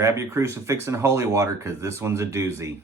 Grab your crucifix and holy water, because this one's a doozy.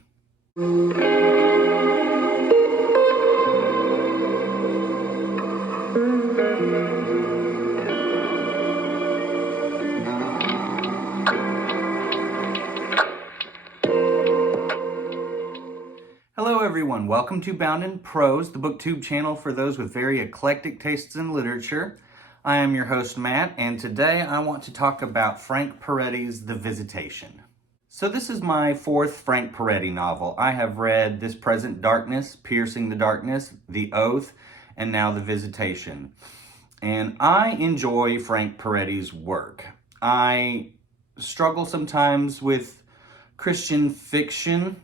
Hello everyone, welcome to Bound in Prose, the booktube channel for those with very eclectic tastes in literature. I am your host Matt, and today I want to talk about Frank Peretti's The Visitation. So this is my fourth Frank Peretti novel. I have read This Present Darkness, Piercing the Darkness, The Oath, and now The Visitation. And I enjoy Frank Peretti's work. I struggle sometimes with Christian fiction,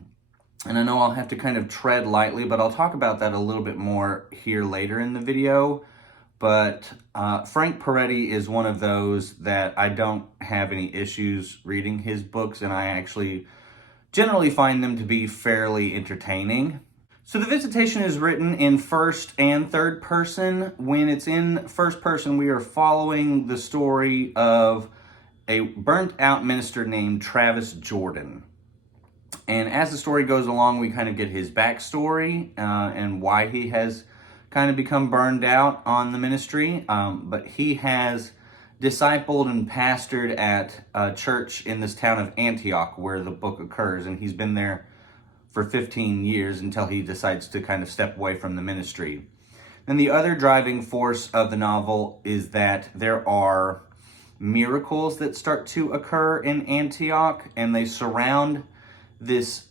and I know I'll have to kind of tread lightly, but I'll talk about that a little bit more here later in the video. But Frank Peretti is one of those that I don't have any issues reading his books, and I actually generally find them to be fairly entertaining. So The Visitation is written in first and third person. When it's in first person, we are following the story of a burnt-out minister named Travis Jordan. And as the story goes along, we kind of get his backstory and why he has kind of become burned out on the ministry. But he has discipled and pastored at a church in this town of Antioch where the book occurs. And he's been there for 15 years until he decides to kind of step away from the ministry. And the other driving force of the novel is that there are miracles that start to occur in Antioch, and they surround this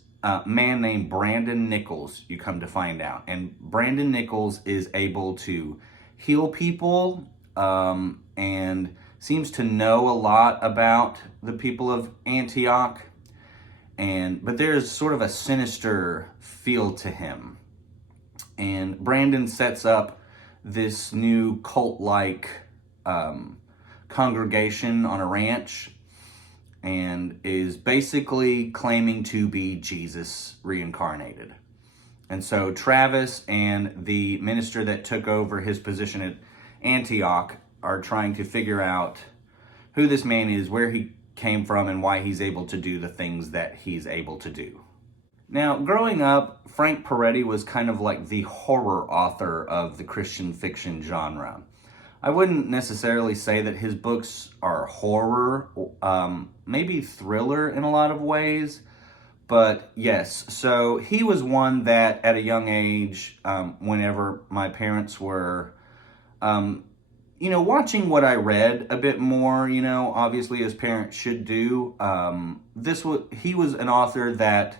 man named Brandon Nichols, you come to find out. And Brandon Nichols is able to heal people and seems to know a lot about the people of Antioch. But there's sort of a sinister feel to him. And Brandon sets up this new cult-like congregation on a ranch, and is basically claiming to be Jesus reincarnated. And so Travis and the minister that took over his position at Antioch are trying to figure out who this man is, where he came from, and why he's able to do the things that he's able to do. Now, growing up, Frank Peretti was kind of like the horror author of the Christian fiction genre. I wouldn't necessarily say that his books are horror, maybe thriller in a lot of ways, but yes. So he was one that at a young age, whenever my parents were, watching what I read a bit more, obviously as parents should do, he was an author that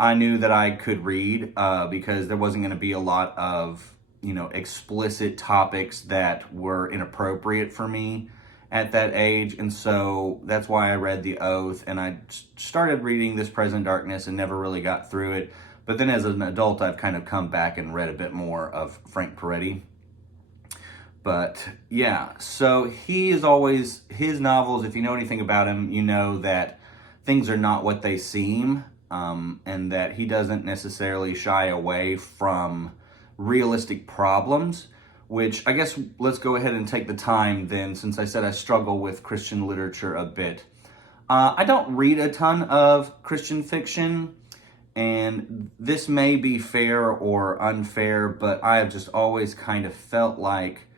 I knew that I could read because there wasn't going to be a lot of explicit topics that were inappropriate for me at that age. And so that's why I read The Oath, and I started reading This Present Darkness and never really got through it. But then as an adult, I've kind of come back and read a bit more of Frank Peretti. But yeah, so he is always, his novels, if you know anything about him, you know that things are not what they seem, and that he doesn't necessarily shy away from realistic problems, which I guess let's go ahead and take the time then, since I said I struggle with Christian literature a bit. I don't read a ton of Christian fiction, and this may be fair or unfair, but I have just always kind of felt like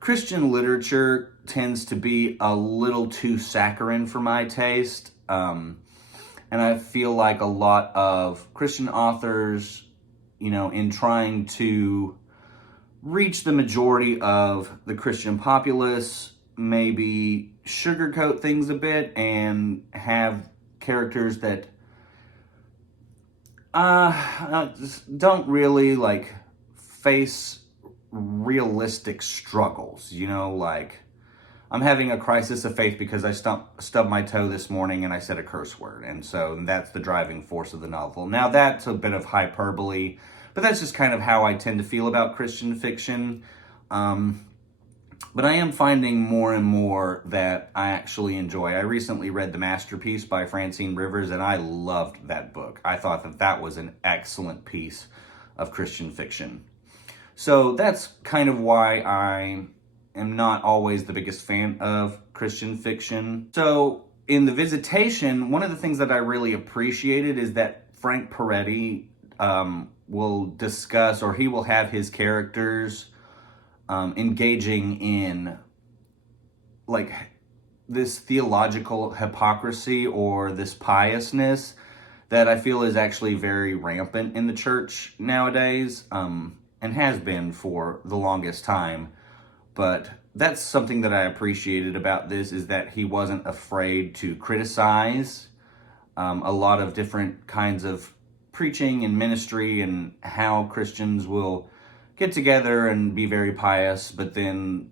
Christian literature tends to be a little too saccharine for my taste, and I feel like a lot of Christian authors, in trying to reach the majority of the Christian populace, maybe sugarcoat things a bit and have characters that just don't really face realistic struggles. Like, I'm having a crisis of faith because I stubbed my toe this morning and I said a curse word. And so that's the driving force of the novel. Now, that's a bit of hyperbole, but that's just kind of how I tend to feel about Christian fiction. But I am finding more and more that I actually enjoy. I recently read The Masterpiece by Francine Rivers, and I loved that book. I thought that that was an excellent piece of Christian fiction. So that's kind of why I am not always the biggest fan of Christian fiction. So in The Visitation, one of the things that I really appreciated is that Frank Peretti will discuss, or he will have his characters engaging in like this theological hypocrisy or this piousness that I feel is actually very rampant in the church nowadays, and has been for the longest time. But that's something that I appreciated about this, is that he wasn't afraid to criticize a lot of different kinds of preaching and ministry, and how Christians will get together and be very pious, but then,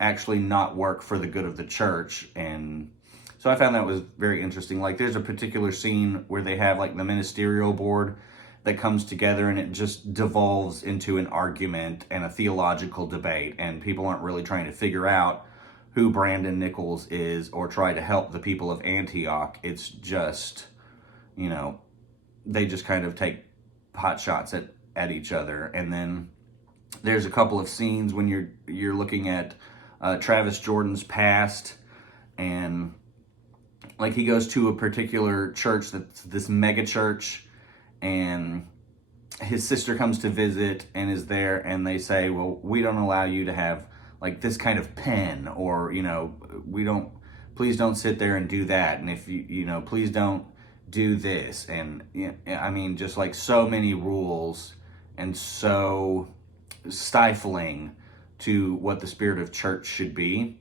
actually not work for the good of the church. And so I found that was very interesting. Like, there's a particular scene where they have like the ministerial board that comes together, and it just devolves into an argument and a theological debate, and people aren't really trying to figure out who Brandon Nichols is or try to help the people of Antioch. It's just, they just kind of take pot shots at each other. And then there's a couple of scenes when you're looking at Travis Jordan's past, and like he goes to a particular church that's this mega church, and his sister comes to visit and is there, and they say, well, we don't allow you to have like this kind of pen, or please don't sit there and do that, and if you please don't do this. And I mean, just like so many rules, and so stifling to what the spirit of church should be.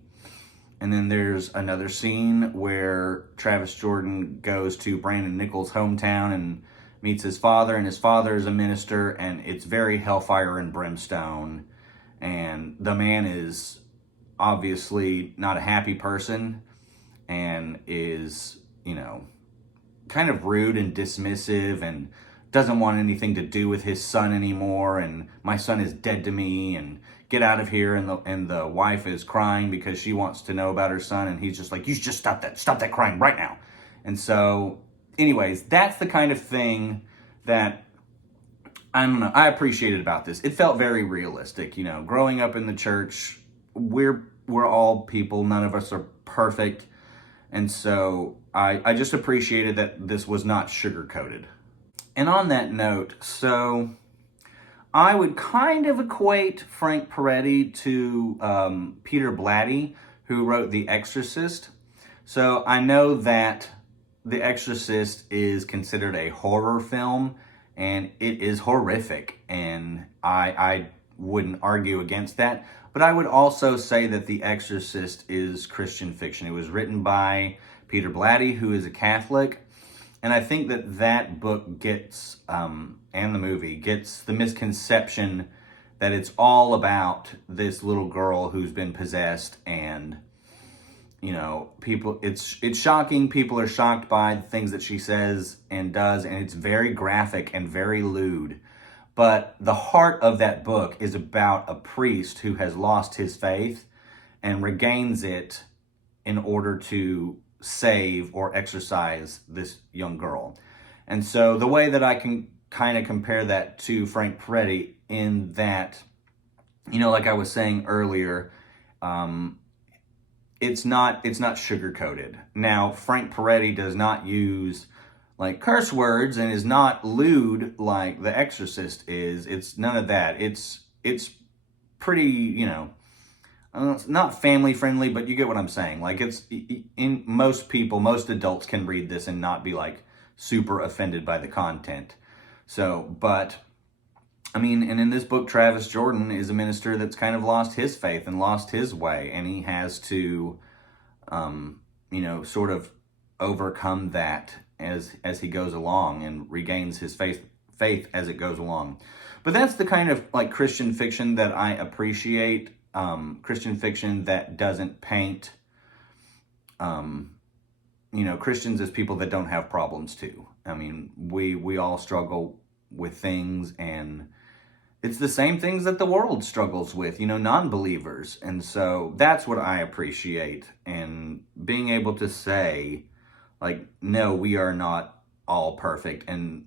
And then there's another scene where Travis Jordan goes to Brandon Nichols' hometown and meets his father, and his father is a minister, and it's very hellfire and brimstone. And the man is obviously not a happy person, and is, kind of rude and dismissive, and doesn't want anything to do with his son anymore, and my son is dead to me, and get out of here. And the wife is crying because she wants to know about her son, and he's just like, you should just stop that crying right now. And so anyways, that's the kind of thing that, I don't know, I appreciated about this. It felt very realistic. Growing up in the church, we're all people. None of us are perfect. And so I just appreciated that this was not sugar-coated. And on that note, so I would kind of equate Frank Peretti to Peter Blatty, who wrote The Exorcist. So I know that The Exorcist is considered a horror film, and it is horrific, and I wouldn't argue against that. But I would also say that The Exorcist is Christian fiction. It was written by Peter Blatty, who is a Catholic, and I think that book gets, and the movie, gets the misconception that it's all about this little girl who's been possessed, and people, it's shocking. People are shocked by the things that she says and does, and it's very graphic and very lewd. But the heart of that book is about a priest who has lost his faith and regains it in order to save or exorcise this young girl. And so the way that I can kind of compare that to Frank Peretti, in that, like I was saying earlier, it's not sugar-coated. Now, Frank Peretti does not use like curse words and is not lewd like The Exorcist is. It's none of that. It's pretty, it's not family friendly, but you get what I'm saying. Like, it's, in most adults can read this and not be like super offended by the content. So, but I mean, and in this book, Travis Jordan is a minister that's kind of lost his faith and lost his way, and he has to, sort of overcome that as he goes along, and regains his faith as it goes along. But that's the kind of like Christian fiction that I appreciate. Christian fiction that doesn't paint, Christians as people that don't have problems too. I mean, we all struggle with things, and it's the same things that the world struggles with, non-believers. And so that's what I appreciate, and being able to say, like, no, we are not all perfect, and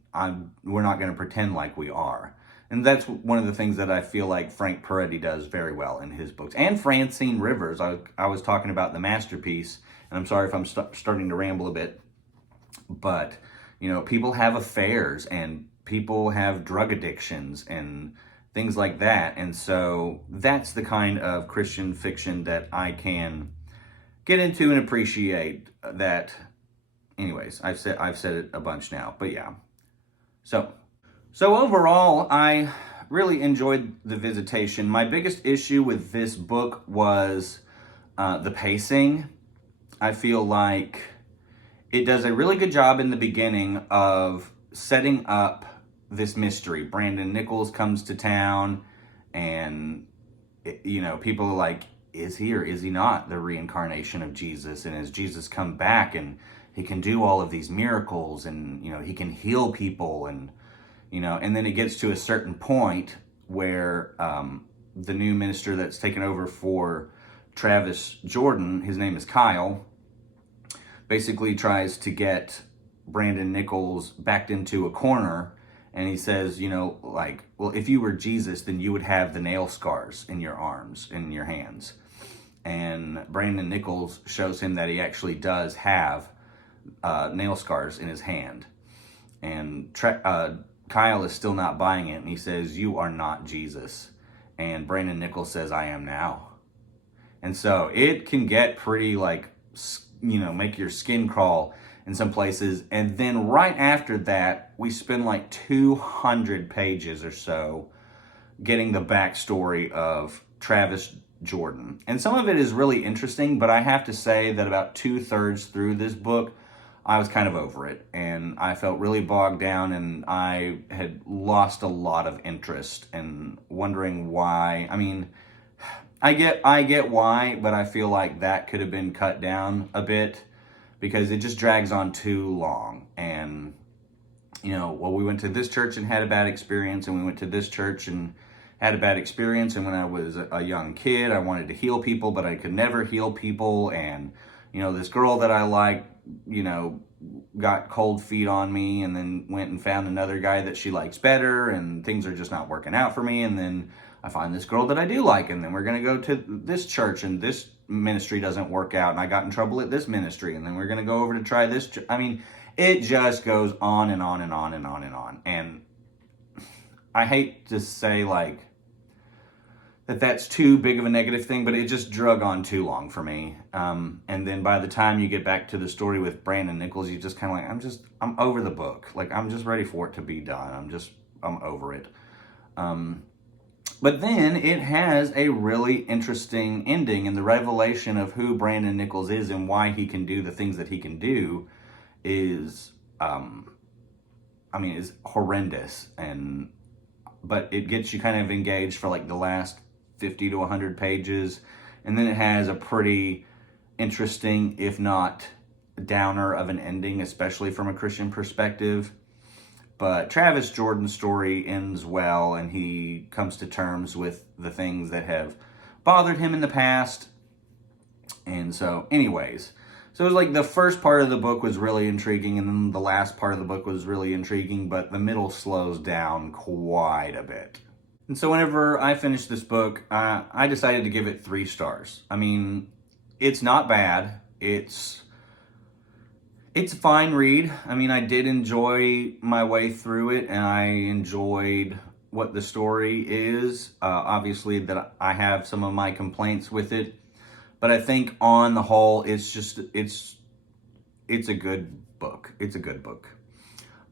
we're not going to pretend like we are. And that's one of the things that I feel like Frank Peretti does very well in his books. And Francine Rivers, I was talking about The Masterpiece, And I'm sorry if I'm starting to ramble a bit, but people have affairs and people have drug addictions and things like that. And so that's the kind of Christian fiction that I can get into and appreciate. That, anyways, I've said it a bunch now, but yeah. So overall, I really enjoyed The Visitation. My biggest issue with this book was the pacing. I feel like it does a really good job in the beginning of setting up this mystery. Brandon Nichols comes to town, and people are like, is he or is he not the reincarnation of Jesus? And has Jesus come back and he can do all of these miracles, and he can heal people, and and then it gets to a certain point where the new minister that's taken over for Travis Jordan, his name is Kyle, basically tries to get Brandon Nichols backed into a corner. And he says, well, if you were Jesus, then you would have the nail scars in your arms and your hands. And Brandon Nichols shows him that he actually does have nail scars in his hand. And Kyle is still not buying it. And he says, you are not Jesus. And Brandon Nichols says, I am now. And so it can get pretty make your skin crawl in some places. And then right after that, we spend like 200 pages or so getting the backstory of Travis Jordan. And some of it is really interesting, but I have to say that about 2/3 through this book, I was kind of over it. And I felt really bogged down, and I had lost a lot of interest and wondering why. I mean, I get why, but I feel like that could have been cut down a bit, because it just drags on too long. And, we went to this church and had a bad experience, and we went to this church and had a bad experience. And when I was a young kid, I wanted to heal people, but I could never heal people. And, this girl that I liked, got cold feet on me, and then went and found another guy that she likes better, and things are just not working out for me. And then I find this girl that I do like, and then we're going to go to this church, and this ministry doesn't work out, and I got in trouble at this ministry, and then we're going to go over to try this. I mean, it just goes on and on and on and on and on. And I hate to say that's too big of a negative thing, but it just drug on too long for me. And then by the time you get back to the story with Brandon Nichols, you just kind of I'm over the book. I'm just ready for it to be done. I'm over it. But then it has a really interesting ending, and the revelation of who Brandon Nichols is and why he can do the things that he can do is horrendous. But it gets you kind of engaged for the last 50 to 100 pages, and then it has a pretty interesting, if not downer of an ending, especially from a Christian perspective. But Travis Jordan's story ends well, and he comes to terms with the things that have bothered him in the past. And so, anyways, so it was the first part of the book was really intriguing, and then the last part of the book was really intriguing, but the middle slows down quite a bit. And so whenever I finished this book, I decided to give it 3 stars. I mean, it's not bad. It's a fine read. I mean, I did enjoy my way through it, and I enjoyed what the story is. Obviously, that I have some of my complaints with it, but I think on the whole, it's a good book. It's a good book.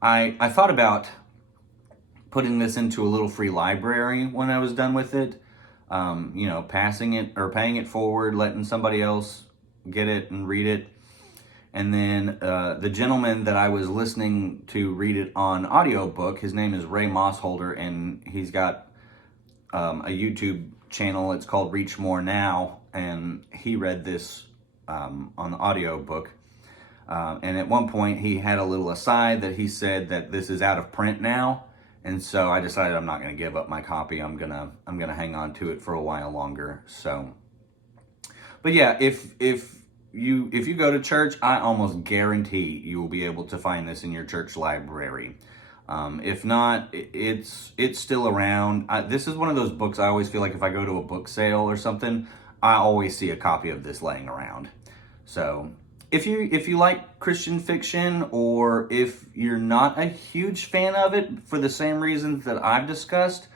I thought about putting this into a little free library when I was done with it. Passing it or paying it forward, letting somebody else get it and read it. And then the gentleman that I was listening to read it on audiobook, his name is Ray Mossholder, and he's got a YouTube channel. It's called Reach More Now, and he read this on the audiobook. And at one point, he had a little aside that he said that this is out of print now, and so I decided I'm not going to give up my copy. I'm gonna hang on to it for a while longer. So, but yeah, if you go to church, I almost guarantee you will be able to find this in your church library. If not, it's still around. This is one of those books I always feel like if I go to a book sale or something, I always see a copy of this laying around. So if you like Christian fiction, or if you're not a huge fan of it for the same reasons that I've discussed,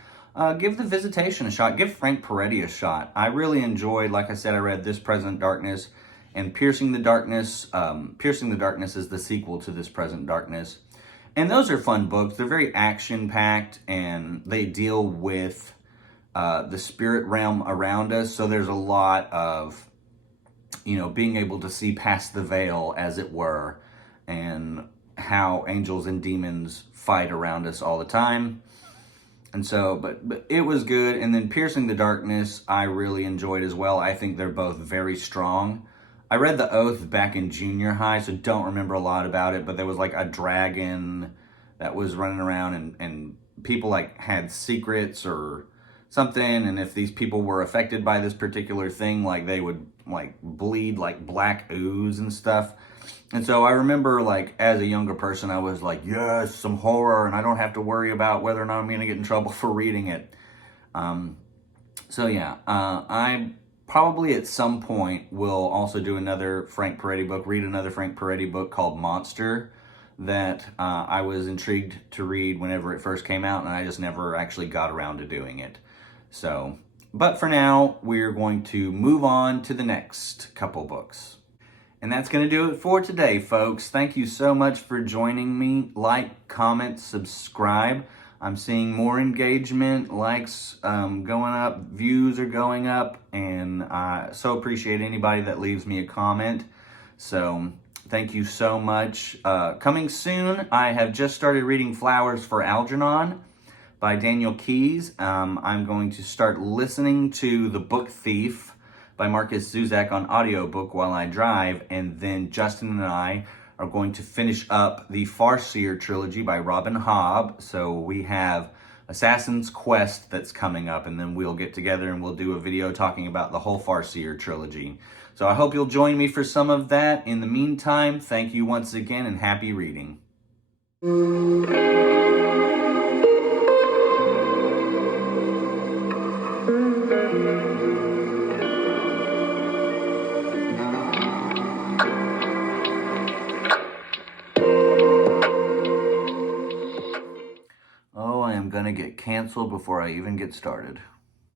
give The Visitation a shot. Give Frank Peretti a shot. I really enjoyed, like I said, I read This Present Darkness and Piercing the Darkness. Piercing the Darkness is the sequel to This Present Darkness. And those are fun books. They're very action-packed, and they deal with the spirit realm around us. So there's a lot of, being able to see past the veil, as it were, and how angels and demons fight around us all the time. And so, but it was good. And then Piercing the Darkness, I really enjoyed as well. I think they're both very strong. I read The Oath back in junior high, so don't remember a lot about it, but there was like a dragon that was running around, and people like had secrets or something, and if these people were affected by this particular thing, like they would like bleed like black ooze and stuff. And so I remember, like, as a younger person, I was like, yes, some horror, and I don't have to worry about whether or not I'm going to get in trouble for reading it. I probably at some point will also do another Frank Peretti book, read another Frank Peretti book called Monster, that I was intrigued to read whenever it first came out, and I just never actually got around to doing it. So, but for now, we're going to move on to the next couple books. And that's going to do it for today, folks. Thank you so much for joining me. Like, comment, subscribe. I'm seeing more engagement, likes going up, views are going up, and I so appreciate anybody that leaves me a comment. So thank you so much. Coming soon, I have just started reading Flowers for Algernon by Daniel Keyes. I'm going to start listening to The Book Thief by Marcus Zuzak on audiobook while I drive, and then Justin and I are going to finish up the Farseer trilogy by Robin Hobb. So we have Assassin's Quest that's coming up, and then we'll get together and we'll do a video talking about the whole Farseer trilogy. So I hope you'll join me for some of that. In the meantime, thank you once again, and happy reading. Oh, I am going to get canceled before I even get started.